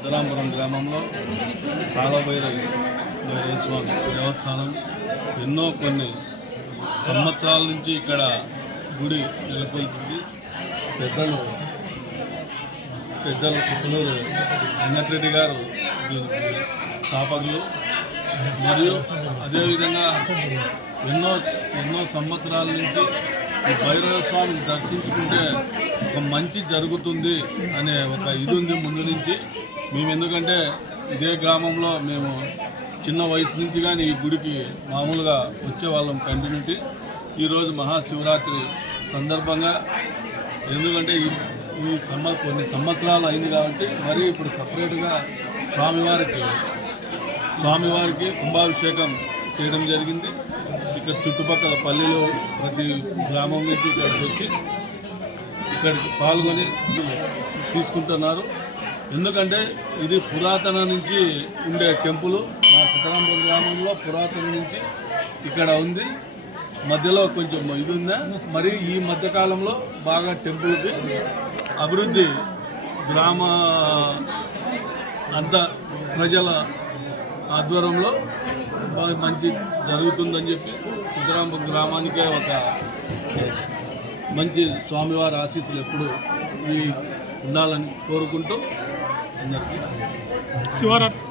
సిద్ధరాంపురం గ్రామంలో కాలభైరవి స్వామి దేవస్థానం ఎన్నో కొన్ని సంవత్సరాల నుంచి ఇక్కడ గుడి నెలకొల్పింది. పెద్దలు కుప్పలూరు వెంకటరెడ్డి గారు స్థాపకులు. మరియు అదేవిధంగా ఎన్నో సంవత్సరాల నుంచి ఈ భైరవ స్వామిని దర్శించుకుంటే ఒక మంచి జరుగుతుంది అనే ఒక ఇది ఉంది ముందు నుంచి. మేము ఎందుకంటే ఇదే గ్రామంలో మేము చిన్న వయసు నుంచి కానీ ఈ గుడికి మామూలుగా వచ్చేవాళ్ళం కంటిన్యూటీ. ఈరోజు మహాశివరాత్రి సందర్భంగా ఎందుకంటే ఈ కొన్ని సంవత్సరాలు అయింది కాబట్టి మరి ఇప్పుడు సపరేట్గా స్వామివారికి కుంభాభిషేకం చేయడం జరిగింది. ఇక్కడ చుట్టుపక్కల పల్లెలు ప్రతి గ్రామం నుంచి ఇక్కడికి వచ్చి ఇక్కడికి పాల్గొని తీసుకుంటున్నారు. ఎందుకంటే ఇది పురాతన నుంచి ఉండే టెంపుల్. మా సిద్ధరాంపురం గ్రామంలో పురాతన నుంచి ఇక్కడ ఉంది. మధ్యలో కొంచెం ఇది ఉందా, మరి ఈ మధ్యకాలంలో బాగా టెంపుల్కి అభివృద్ధి గ్రామ అంత ప్రజల ఆధ్వర్యంలో బాగా మంచి జరుగుతుందని చెప్పి సిద్ధరాంపురం గ్రామానికే ఒక మంచి స్వామివారి ఆశీస్సులు ఎప్పుడు ఉండాలని కోరుకుంటూ అందరికీ శివరాత్రి